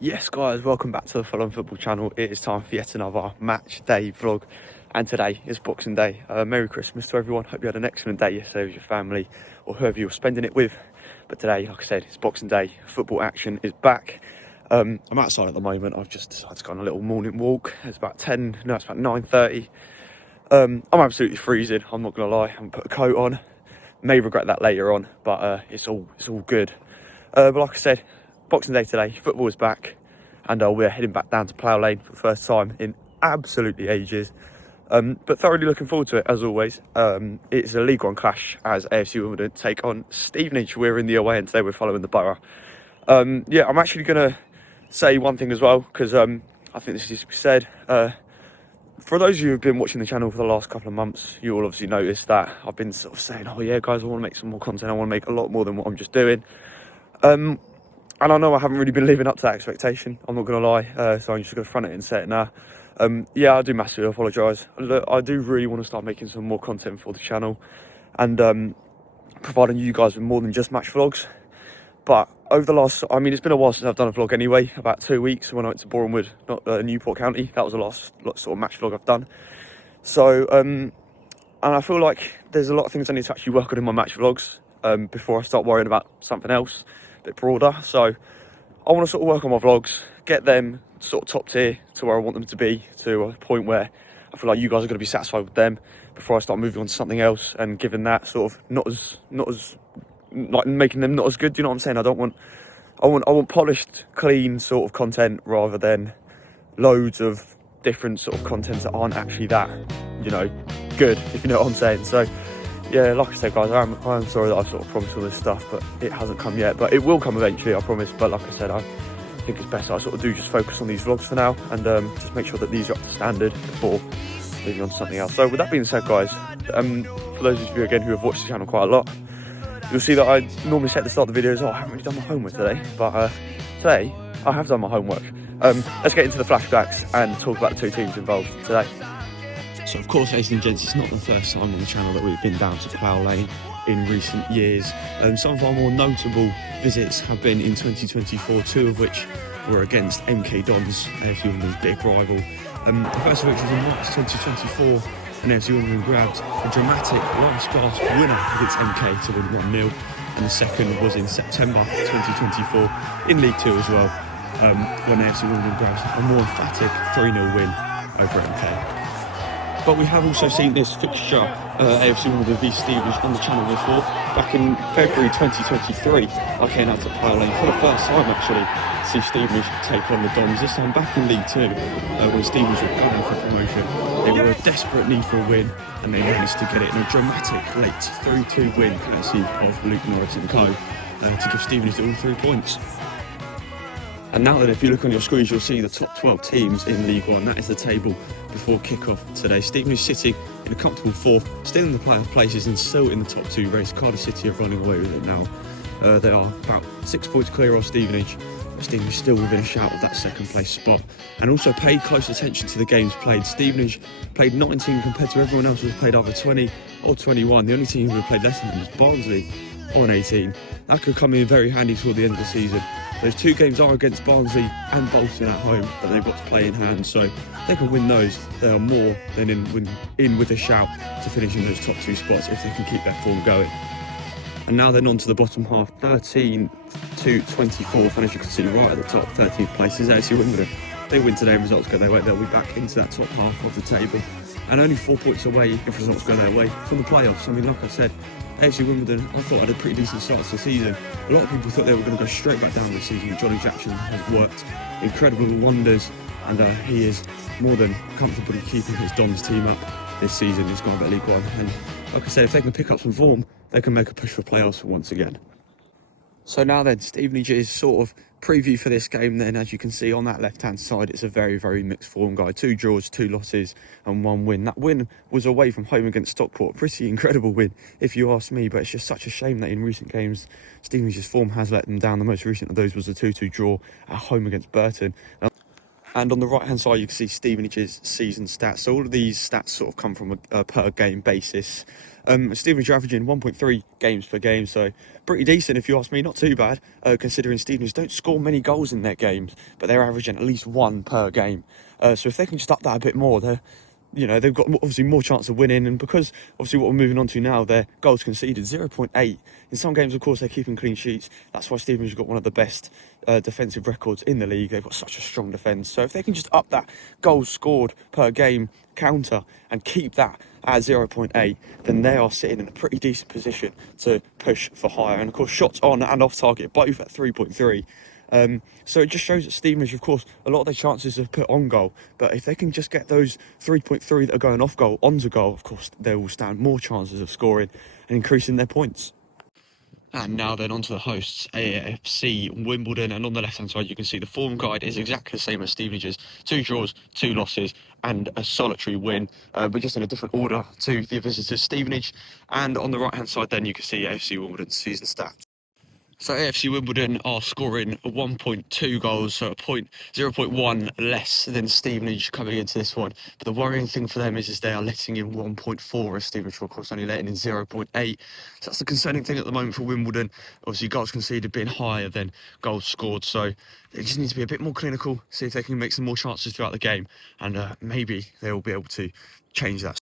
Yes guys, welcome back to the Fulham Football channel. It is time for yet another match day vlog, and today is Boxing Day. Merry Christmas to everyone. Hope you had an excellent day yesterday with your family or whoever you were spending it with. But today, like I said, it's Boxing Day. Football action is back. I'm outside at the moment. I've just decided to go on a little morning walk. It's about 9:30. I'm absolutely freezing, I'm not gonna lie. I haven't put a coat on. May regret that later on, but it's all good. But like I said, Boxing Day today, football is back, and we're heading back down to Plough Lane for the first time in absolutely ages. But thoroughly looking forward to it, as always. It's a League One clash as AFC Wimbledon take on Stevenage. We're in the away end today, we're following the Borough. Yeah, I'm actually going to say one thing as well, because I think this needs to be said. For those of you who've been watching the channel for the last couple of months, you will obviously notice that I've been sort of saying, oh yeah guys, I want to make some more content, I want to make a lot more than what I'm just doing. And I know I haven't really been living up to that expectation, I'm not going to lie, so I'm just going to front it and say it now. Yeah, I do massively apologise. I do really want to start making some more content for the channel, and providing you guys with more than just match vlogs. But over the last, I mean, it's been a while since I've done a vlog anyway, about 2 weeks when I went to Borehamwood, not Newport County. That was the last sort of match vlog I've done. So, and I feel like there's a lot of things I need to actually work on in my match vlogs before I start worrying about something else a bit broader. So I want to sort of work on my vlogs, get them sort of top tier to where I want them to be, to a point where I feel like you guys are going to be satisfied with them before I start moving on to something else and giving that sort of not as like making them not as good. Do you know what I'm saying? I want polished, clean sort of content rather than loads of different sort of contents that aren't actually that, you know, good, if you know what I'm saying. So yeah, like I said guys, I am sorry that I've sort of promised all this stuff, but it hasn't come yet. But it will come eventually, I promise. But like I said, I think it's best I sort of do just focus on these vlogs for now, and just make sure that these are up to standard before moving on to something else. So with that being said guys, for those of you again who have watched the channel quite a lot, you'll see that I normally say at the start of the videos, oh, I haven't really done my homework today, but today I have done my homework. Let's get into the flashbacks and talk about the two teams involved today. So of course, ladies and gents, it's not the first time on the channel that we've been down to Plough Lane in recent years. Some of our more notable visits have been in 2024, two of which were against MK Dons, AFC Wimbledon's big rival. The first of which was in March 2024, and AFC Wimbledon grabbed a dramatic last gasp winner against MK to win 1-0, and the second was in September 2024 in League Two as well, when AFC Wimbledon grabs a more emphatic 3-0 win over MK. But we have also seen this fixture, AFC Wimbledon v Stevenage, on the channel before. Back in February 2023, I came out to Plough Lane for the first time actually to see Stevenage take on the Dons. This time back in League Two, when Stevenage were gunning for promotion. They were in desperate need for a win, and they managed to get it in a dramatic late 3-2 win, courtesy of Luke Norris and co, to give Stevenage all 3 points. And now then, if you look on your screens, you'll see the top 12 teams in League One. That is the table before kick-off today. Stevenage sitting in a comfortable 4th, still in the playoff places and still in the top 2 race. Cardiff City are running away with it now. They are about 6 points clear of Stevenage. Stevenage still within a shout of that second place spot. And also paid close attention to the games played. Stevenage played 19 compared to everyone else who played either 20 or 21. The only team who played less than them was Barnsley on 18. That could come in very handy toward the end of the season. Those 2 games are against Barnsley and Bolton at home that they've got to play in hand, so if they can win those, they are more than in with a shout to finish in those top 2 spots if they can keep their form going. And now then on to the bottom half, 13 to 24th, and as you can see right at the top, 13th place is AFC Wimbledon. If they win today and results go their way, they'll be back into that top half of the table, and only 4 points away if results go their way from the playoffs. I mean, like I said, AFC Wimbledon, I thought had a pretty decent start to the season. A lot of people thought they were going to go straight back down this season. Johnny Jackson has worked incredible wonders, and he is more than comfortably keeping his Dons team up this season. He's gone about League One, and like I said, if they can pick up some form, they can make a push for playoffs once again. So now then, Stevenage's sort of preview for this game then, as you can see on that left-hand side, it's a very, very mixed form guide. 2 draws, 2 losses and 1 win. That win was away from home against Stockport. Pretty incredible win, if you ask me, but it's just such a shame that in recent games, Stevenage's form has let them down. The most recent of those was a 2-2 draw at home against Burton. And on the right hand side, you can see Stevenage's season stats. So all of these stats sort of come from a per game basis. Stevenage are averaging 1.3 games per game, so pretty decent if you ask me. Not too bad, considering Stevenage don't score many goals in their games, but they're averaging at least one per game. So if they can just up that a bit more, they've got obviously more chance of winning. And because obviously what we're moving on to now, their goals conceded 0.8. In some games, of course, they're keeping clean sheets. That's why Stevenage have got one of the best defensive records in the league. They've got such a strong defence. So if they can just up that goals scored per game counter and keep that at 0.8, then they are sitting in a pretty decent position to push for higher. And of course, shots on and off target both at 3.3. So it just shows that Stevenage, of course, a lot of their chances are put on goal, but if they can just get those 3.3 that are going off goal onto goal, of course, they will stand more chances of scoring and increasing their points. And now then on to the hosts, AFC Wimbledon, and on the left hand side you can see the form guide is exactly the same as Stevenage's. 2 draws, 2 losses and a solitary win, but just in a different order to the visitors Stevenage. And on the right hand side then you can see AFC Wimbledon's season stats. So AFC Wimbledon are scoring 1.2 goals, so 0.1 less than Stevenage coming into this one. But the worrying thing for them is they are letting in 1.4, as Stevenage are of course only letting in 0.8. So that's the concerning thing at the moment for Wimbledon. Obviously goals conceded being higher than goals scored, so they just need to be a bit more clinical, see if they can make some more chances throughout the game, and maybe they will be able to change that.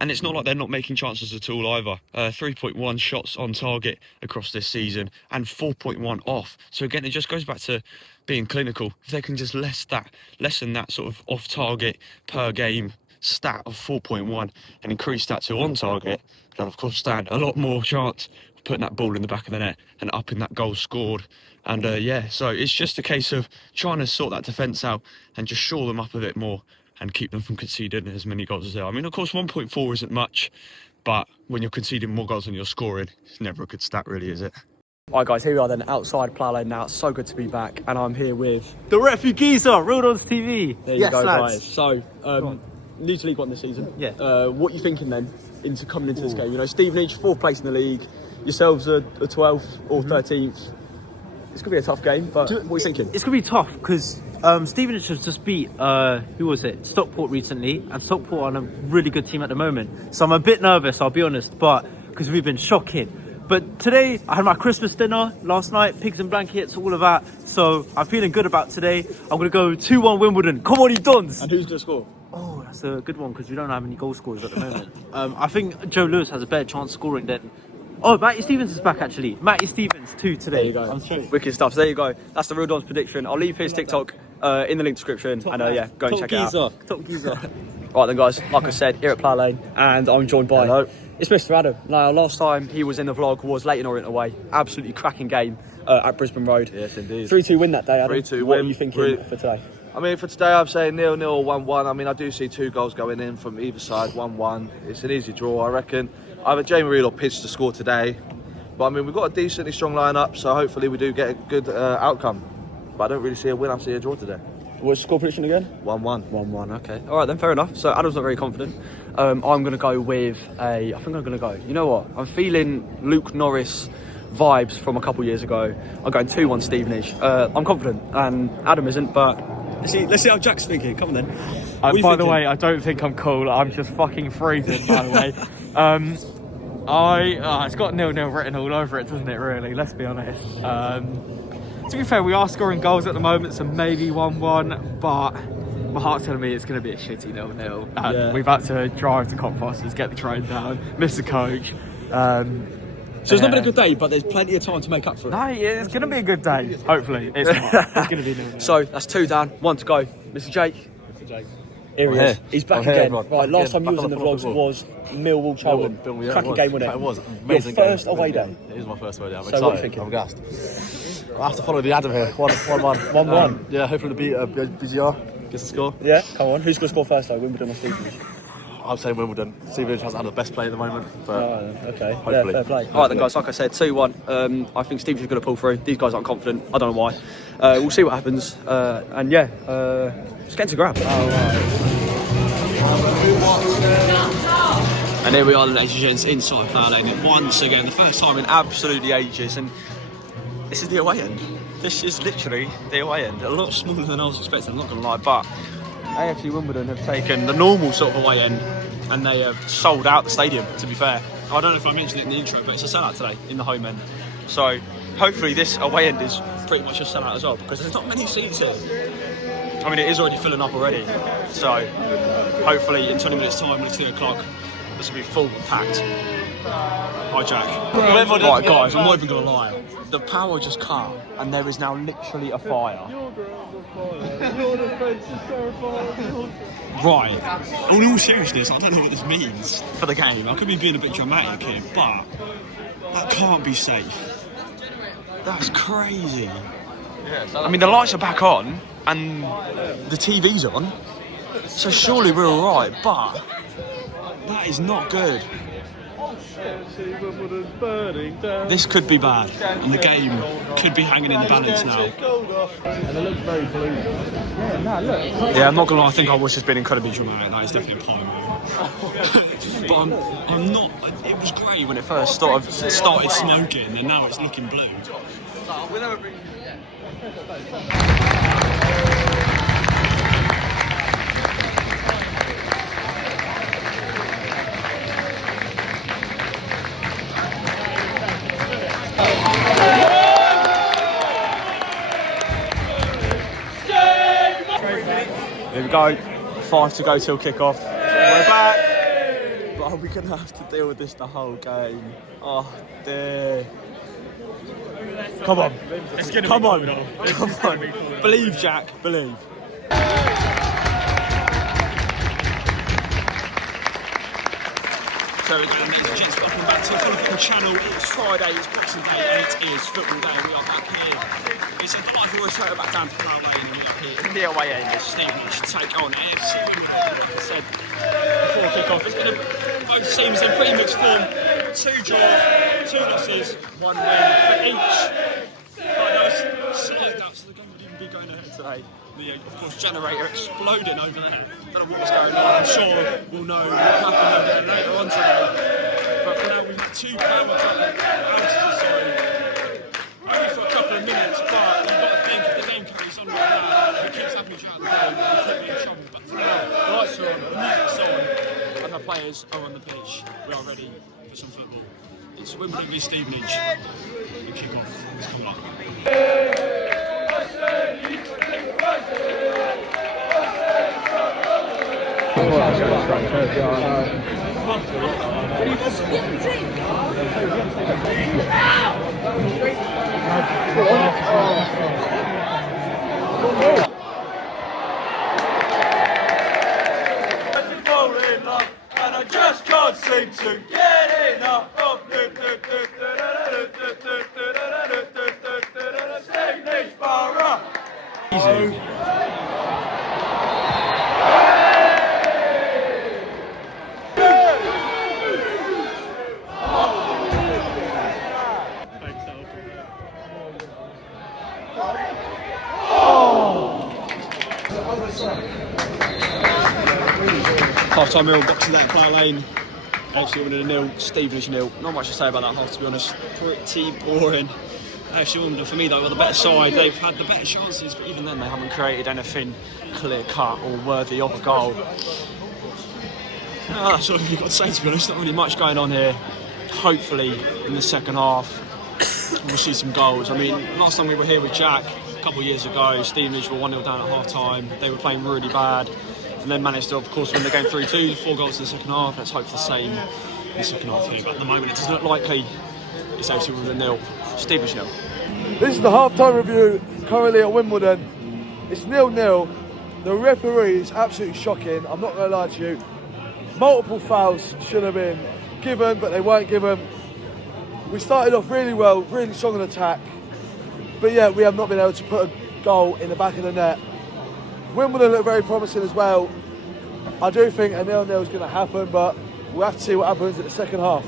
And it's not like they're not making chances at all either. 3.1 shots on target across this season and 4.1 off. So again, it just goes back to being clinical. If they can just lessen that sort of off target per game stat of 4.1 and increase that to on target, they'll of course stand a lot more chance of putting that ball in the back of the net and upping that goal scored. And so it's just a case of trying to sort that defence out and just shore them up a bit more and keep them from conceding as many goals as they are. I mean, of course, 1.4 isn't much, but when you're conceding more goals than you're scoring, it's never a good stat, really, is it? All right, guys, here we are then outside Plough Lane now. It's so good to be back, and I'm here with the Refugees, Wimbledon's TV. There you go, lads. guys. So, new to League One this season. Yeah. What are you thinking then coming into this game? You know, Stevenage, 4th place in the league. Yourselves are 12th or 13th. It's going to be a tough game, but what are you thinking? It's going to be tough because Stevenage has just beat, Stockport recently, and Stockport are on a really good team at the moment. So I'm a bit nervous, I'll be honest, but because we've been shocking. But today, I had my Christmas dinner last night, pigs and blankets, all of that. So I'm feeling good about today. I'm going to go 2-1 Wimbledon. Come on, you dons! And who's going to score? Oh, that's a good one because we don't have any goal scorers at the moment. I think Joe Lewis has a better chance scoring than... Oh, Matty Stevens is back actually. Matty Stevens 2 today. There you go. I'm sure. Wicked stuff. So there you go. That's the Real Don's prediction. I'll leave his TikTok in the link description. Go and check it out. Top geezer. Right then, guys. Like I said, here at Plough Lane, and I'm joined by... Hello. It's Mr. Adam. Now, last time he was in the vlog was Leyton Orient away. Absolutely cracking game at Brisbane Road. Yes, indeed. 3-2 win that day, Adam. 3-2 What win. are you thinking for today? I mean, for today, I'm saying 0-0 or 1-1. I mean, I do see 2 goals going in from either side, 1-1. It's an easy draw, I reckon. Either Jamie Reid or Pitch to score today. But I mean, we've got a decently strong lineup, so hopefully we do get a good outcome. But I don't really see a win, I see a draw today. What's the score prediction again? 1-1. 1-1, okay. All right then, fair enough. So Adam's not very confident. I'm going to go with I think I'm going to go, you know what? I'm feeling Luke Norris vibes from a couple years ago. I'm going 2-1 Stevenage. I'm confident, and Adam isn't, but let's see how Jack's thinking. Come on then. By the way, I don't think I'm cool. I'm just fucking freezing, by the way. It's got 0-0 written all over it, doesn't it, really? Let's be honest. To be fair, we are scoring goals at the moment, so maybe 1-1, but my heart's telling me it's going to be a shitty 0-0. And we've had to drive to Cockfosters, get the train down, miss the coach. So it's not been a good day, but there's plenty of time to make up for it. No, it's going to be a good day, hopefully. It's not. It's going to be 0-0. So that's 2 down, 1 to go. Mr. Jake. Here he is. He's back again. Right, last time you was in the vlogs was Millwall Charlton. Cracking game, wasn't it? It was amazing. Your first away day. It is my first away day. I'm So excited. what are you thinking? I'm gassed. I have to follow the Adam here. 1-1. 1-1. Yeah, hopefully to beat BGR. Gets a score. Yeah, come on. Who's going to score first though, Wimbledon or Stevenage? I'm saying Wimbledon. Stevenage hasn't had the best play at the moment, but Okay. hopefully. Fair play. All right then, guys. Like I said, 2-1. I think Stevenage is going to pull through. These guys aren't confident. I don't know why. We'll see what happens. Just get to grab. And here we are, ladies and gents, inside Plough Lane. And once again, the first time in absolutely ages. And this is the away end. This is literally the away end. A lot smaller than I was expecting, I'm not going to lie, but AFC Wimbledon have taken the normal sort of away end and they have sold out the stadium, to be fair. I don't know if I mentioned it in the intro, but it's a sellout today in the home end. So hopefully this away end is pretty much a sellout as well, because there's not many seats here. I mean, it is already filling up already. So hopefully in 20 minutes time when it's 3 o'clock, this will be full packed. Hi Jack. Right guys, I'm not even going to lie. The power just cut and there is now literally a fire. Your defence is terrifying. Right, in all seriousness, I don't know what this means for the game. I could be being a bit dramatic here, but that can't be safe. That's crazy. I mean, the lights are back on and the TV's on, so surely we're alright, but that is not good. This could be bad, and the game could be hanging in the balance now. And it looks very blue. Yeah, no, look. Yeah, I'm not gonna lie, I think I was just being incredibly dramatic. That is definitely a pie move. But I'm not. It was great when it first started smoking, and now it's looking blue. Here we go, 5 to go till kick-off. We're back! But are we going to have to deal with this the whole game? Oh, dear. Come on. Come on. Come on. Believe, Jack. Believe. So again, ladies and gents, welcome back to the Football Channel. It's Friday, it's Boxing Day, and it is football day. We are back here. It's an I've always heard back down to Plough Lane, and we are here in the away end of Stevenage to take on AFC. Like I said before kick-off, it's going to both teams in pretty mixed form. 2 draws, 2 losses, 1 win for each. But those slight doubts the game would even be going ahead today. The, of course, generator exploding over there. Don't know what's going on. I'm sure we'll know what happened over there later on today. But for now, we've had 2 power outages, only for a couple of minutes. But you've got to think, if the game carries on like that, it keeps happening throughout the day, we'll could be in trouble. But for now, the lights are on, the music's on, and the players are on the pitch. We are ready for some football. It's Wimbledon v Stevenage. The kick-off is coming up. And I just can't seem to get enough of Stevenage Borough. Easy. Half-time meal, Boxing Day at Plough Lane. AFC Wimbledon 0, Stevenage 0. Not much to say about that half, to be honest. Pretty boring. AFC Wimbledon, for me, though, were the better side. They've had the better chances, but even then they haven't created anything clear-cut or worthy of a goal. That's all you've got to say, to be honest. Not really much going on here. Hopefully, in the second half, we'll see some goals. I mean, last time we were here with Jack, a couple of years ago, Stevenage were 1-0 down at half-time. They were playing really bad. And then managed to, of course, win the game 3-2, 4 goals in the second half. Let's hope for the same in the second half here. But at the moment, it doesn't look likely. It's AFC Wimbledon 0, Stevenage 0. This is the half-time review currently at Wimbledon. It's 0-0. The referee is absolutely shocking. I'm not going to lie to you. Multiple fouls should have been given, but they weren't given. We started off really well, really strong on attack. But yeah, we have not been able to put a goal in the back of the net. Wimbledon look very promising as well. I do think a 0-0 is going to happen, but we'll have to see what happens in the second half.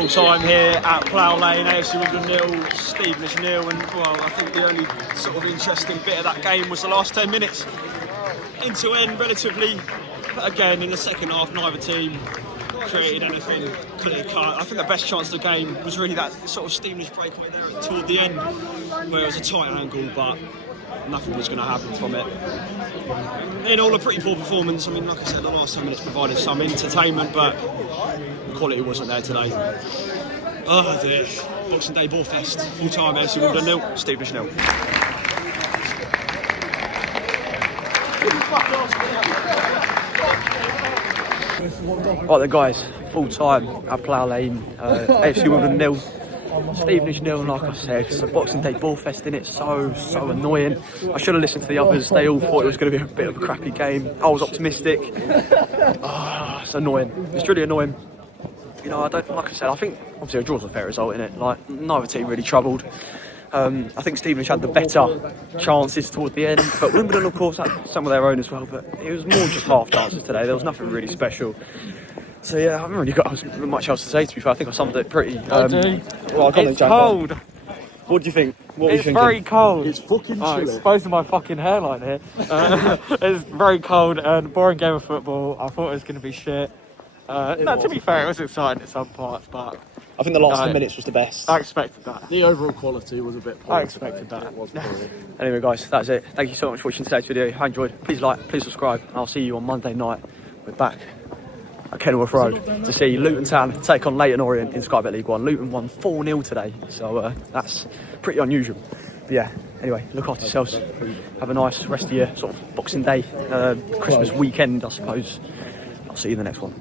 Full time here at Plough Lane, AFC Wimbledon 0, Stevenage 0, and well, I think the only sort of interesting bit of that game was the last 10 minutes. End to end, relatively. Again, in the second half, neither team created anything clear cut. I think the best chance of the game was really that sort of Stevenage breakaway there toward the end, where it was a tight angle, but nothing was going to happen from it. In all, a pretty poor performance. I mean, like I said, the last 10 minutes provided some entertainment, but the quality wasn't there today. Oh dear. Boxing Day BOREFEST, full time, AFC Wimbledon 0, Stevenage 0. Right then guys, full time at Plough Lane, AFC Wimbledon 0, Stevenage 0, and like I said, it's a Boxing Day BOREFEST in it, so annoying. I should have listened to the others, they all thought it was going to be a bit of a crappy game. I was optimistic. It's annoying, it's really annoying. You know, like I said, I think obviously a draw's a fair result in it, like neither team really troubled. I think Stevenage had the better chances toward the end, but Wimbledon of course had some of their own as well, but it was more just half chances today, there was nothing really special. So yeah, I haven't really got much else to say, to be fair. I think I summed it pretty... I do. Well, It's cold. What do you think? What It's very cold. It's fucking chilly. Exposed to my fucking hairline here. It's very cold and boring game of football. I thought it was going to be shit. No, to be fair, it was exciting at some parts, but I think the last 10 minutes was the best. I expected that. The overall quality was a bit poor. I expected today. that. It was poor. Anyway guys, that's it. Thank you so much for watching today's video. If you enjoyed, please like, please subscribe, and I'll see you on Monday night. We're back at Kenilworth Road to see Luton Town take on Leyton Orient in Sky Bet League 1. Luton won 4-0 today, so that's pretty unusual. But yeah, anyway, look after yourselves. Have a nice rest of your sort of Boxing Day, Christmas weekend, I suppose. I'll see you in the next one.